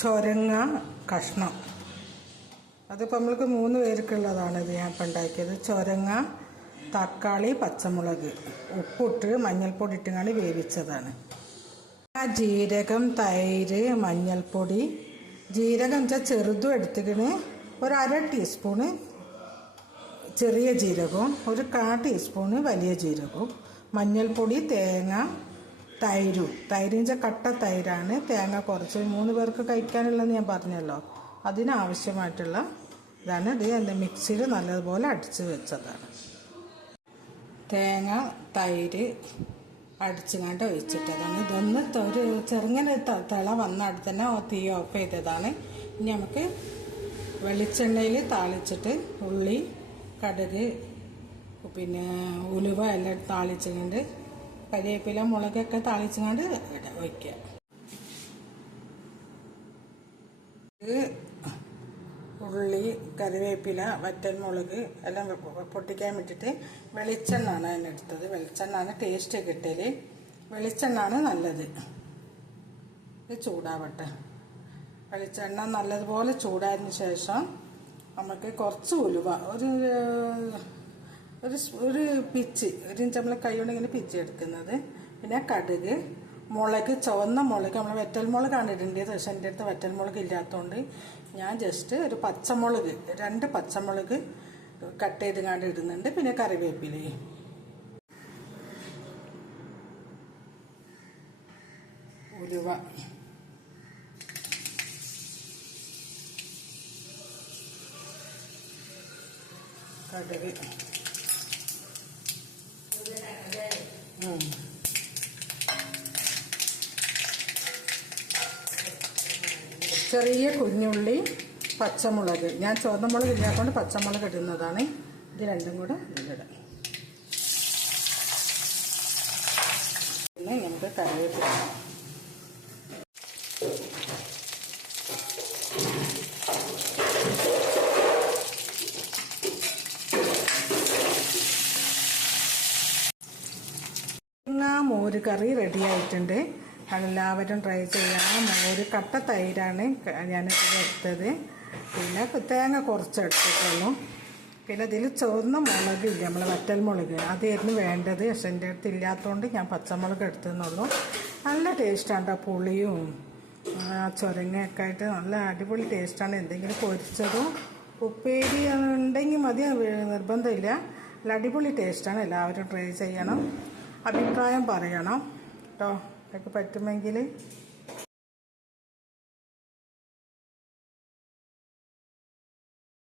ചൊരങ്ങ കഷ്ണം. അതിപ്പോൾ നമ്മൾക്ക് 3 പേർക്കുള്ളതാണിത് ഞാൻ ഇപ്പം ഉണ്ടാക്കിയത്. ചൊരങ്ങ, തക്കാളി, പച്ചമുളക്, ഉപ്പിട്ട് മഞ്ഞൾപ്പൊടി ഇട്ടുകൊണ്ട് വേവിച്ചതാണ്. ജീരകം, തൈര്, മഞ്ഞൾപ്പൊടി. ജീരകം വെച്ചാൽ ചെറുതും എടുത്തിക്കണ്, ഒരു 1/2 ടീസ്പൂണ് ചെറിയ ജീരകവും 1/4 ടീസ്പൂണ് വലിയ ജീരകവും, മഞ്ഞൾപ്പൊടി, തേങ്ങ, തൈരും. തൈര് വെച്ചാൽ കട്ട തൈരാണ്. തേങ്ങ കുറച്ച് 3 പേർക്ക് കഴിക്കാനുള്ളതെന്ന് ഞാൻ പറഞ്ഞല്ലോ, അതിനാവശ്യമായിട്ടുള്ള ഇതാണ്. ഇത് മിക്സിയിൽ നല്ലതുപോലെ അടിച്ച് വെച്ചതാണ്. തേങ്ങ, തൈര് അടിച്ചുകൊണ്ട് ഒഴിച്ചിട്ടതാണ്. ഇതൊന്ന് ഒരു ചെറുങ്ങനെ തിള വന്ന തന്നെ തീ ഓഫ് ചെയ്തതാണ്. ഇനി നമുക്ക് വെളിച്ചെണ്ണയിൽ താളിച്ചിട്ട് ഉള്ളി, കടുക്, പിന്നെ ഉലുവ എല്ലാം താളിച്ചുകൊണ്ട് കരിവേപ്പില, മുളകൊക്കെ താളിച്ചുകൊണ്ട് വയ്ക്കുക. ഉള്ളി, കറിവേപ്പില, വറ്റൽമുളക് എല്ലാം പൊട്ടിക്കാൻ വിട്ടിട്ട് വെളിച്ചെണ്ണാണ് അതിനെടുത്തത്. വെളിച്ചെണ്ണാണ് ടേസ്റ്റ് കിട്ടല്. വെളിച്ചെണ്ണാണ് നല്ലത്. ഇത് ചൂടാവട്ടെ. വെളിച്ചെണ്ണ നല്ലതുപോലെ ചൂടായതിന് ശേഷം നമുക്ക് കുറച്ച് ഉലുവ, ഒരു പിച്ച്, ഒരു ഇഞ്ച് നമ്മൾ കൈ കൊണ്ട് ഇങ്ങനെ പിച്ച് എടുക്കുന്നത്. പിന്നെ കടുക്, മുളക്, ചുവന്ന മുളക്, നമ്മൾ വറ്റൽമുളകാണ് ഇടേണ്ടത്. പക്ഷെ എൻ്റെ അടുത്ത് വറ്റൽമുളക് ഇല്ലാത്തതുകൊണ്ട് ഞാൻ ജസ്റ്റ് ഒരു പച്ചമുളക്, 2 പച്ചമുളക് കട്ട് ചെയ്ത് കണ്ട് ഇടുന്നുണ്ട്. പിന്നെ കറിവേപ്പില, ഉലുവ, കടുക്, ചെറിയ കുഞ്ഞുള്ളി, പച്ചമുളക്. ഞാൻ ചുവന്ന മുളക് ഇല്ലാത്തതുകൊണ്ട് പച്ചമുളക് ഇടുന്നതാണ്. ഇത് രണ്ടും കൂടെ ഇതിലിടാം. പിന്നെ നമുക്ക് കറിവേപ്പില, മോര് കറി റെഡി ആയിട്ടുണ്ട്. എല്ലാവരും ട്രൈ ചെയ്യണം. മോര് കട്ട തൈരാണ് ഞാനിത് എടുത്തത്. പിന്നെ തേങ്ങ കുറച്ചെടുത്തിട്ടുള്ളൂ. പിന്നെ ഇതിൽ ചുവന്ന മുളകില്ല, നമ്മൾ വറ്റൽമുളക്, അതായിരുന്നു വേണ്ടത്. പക്ഷെ എൻ്റെ അടുത്ത് ഇല്ലാത്തതുകൊണ്ട് ഞാൻ പച്ചമുളക് എടുത്തെന്നുള്ളൂ. നല്ല ടേസ്റ്റാണ്. പുളിയും ചൊരങ്ങയൊക്കെ ആയിട്ട് നല്ല അടിപൊളി ടേസ്റ്റാണ്. എന്തെങ്കിലും പൊരിച്ചതും ഉപ്പേരി ഉണ്ടെങ്കിൽ മതി, നിർബന്ധമില്ല. നല്ല അടിപൊളി ടേസ്റ്റാണ്. എല്ലാവരും ട്രൈ ചെയ്യണം, അഭിപ്രായം പറയണം കേട്ടോ. ഒക്കെ പറ്റുമെങ്കിൽ